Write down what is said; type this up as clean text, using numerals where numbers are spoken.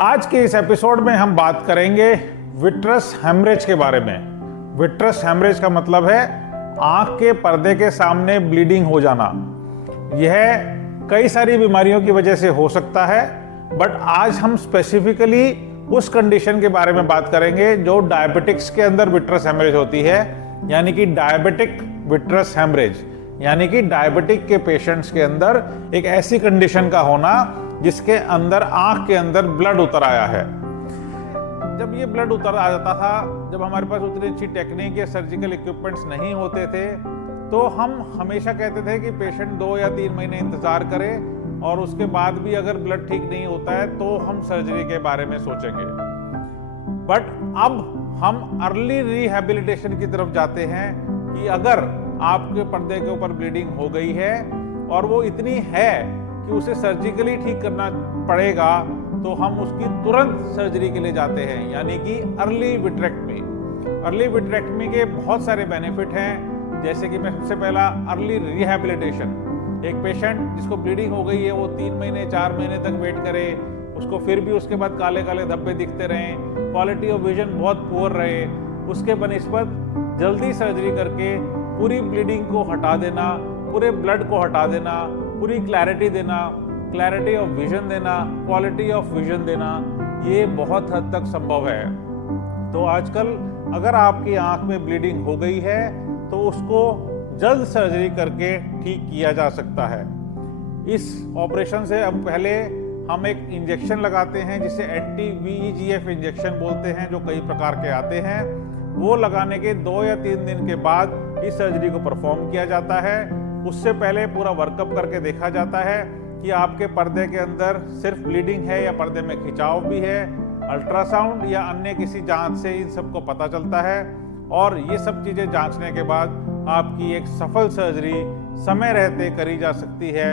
आज के इस एपिसोड में हम बात करेंगे विट्रस हेमरेज के बारे में। विट्रस हेमरेज का मतलब है आंख के पर्दे के सामने ब्लीडिंग हो जाना। यह कई सारी बीमारियों की वजह से हो सकता है, बट आज हम स्पेसिफिकली उस कंडीशन के बारे में बात करेंगे जो डायबिटिक्स के अंदर विट्रस हेमरेज होती है, यानी कि डायबिटिक विट्रस हेमरेज, यानी कि डायबिटिक के पेशेंट्स के अंदर एक ऐसी कंडीशन का होना जिसके अंदर आंख के अंदर ब्लड उतर आया है। जब ये ब्लड उतर आ जाता था, जब हमारे पास उतनी अच्छी टेक्निक या सर्जिकल इक्विपमेंट्स नहीं होते थे, तो हम हमेशा कहते थे कि पेशेंट 2 या 3 महीने इंतजार करे और उसके बाद भी अगर ब्लड ठीक नहीं होता है तो हम सर्जरी के बारे में सोचेंगे। बट अब हम अर्ली रिहैबिलिटेशन की तरफ जाते हैं कि अगर आपके पर्दे के ऊपर ब्लीडिंग हो गई है और वो इतनी है कि उसे सर्जिकली ठीक करना पड़ेगा, तो हम उसकी तुरंत सर्जरी के लिए जाते हैं, यानी कि अर्ली विट्रेक्टमी। अर्ली विट्रेक्टमी के बहुत सारे बेनिफिट हैं, जैसे कि मैं सबसे पहला अर्ली रिहैबिलिटेशन। एक पेशेंट जिसको ब्लीडिंग हो गई है वो 3 महीने 4 महीने तक वेट करे, उसको फिर भी उसके बाद काले काले धब्बे दिखते रहें, क्वालिटी ऑफ विजन बहुत पुअर रहे, उसके बनिस्बत जल्दी सर्जरी करके पूरी ब्लीडिंग को हटा देना, पूरे ब्लड को हटा देना, पूरी क्लैरिटी देना, क्लैरिटी ऑफ विजन देना, क्वालिटी ऑफ विजन देना, ये बहुत हद तक संभव है। तो आजकल अगर आपकी आंख में ब्लीडिंग हो गई है तो उसको जल्द सर्जरी करके ठीक किया जा सकता है। इस ऑपरेशन से अब पहले हम एक इंजेक्शन लगाते हैं जिसे एंटी VEGF इंजेक्शन बोलते हैं, जो कई प्रकार के आते हैं। वो लगाने के 2 या 3 दिन के बाद इस सर्जरी को परफॉर्म किया जाता है। उससे पहले पूरा वर्कअप करके देखा जाता है कि आपके पर्दे के अंदर सिर्फ ब्लीडिंग है या पर्दे में खिंचाव भी है। अल्ट्रासाउंड या अन्य किसी जांच से इन सबको पता चलता है और ये सब चीज़ें जांचने के बाद आपकी एक सफल सर्जरी समय रहते करी जा सकती है।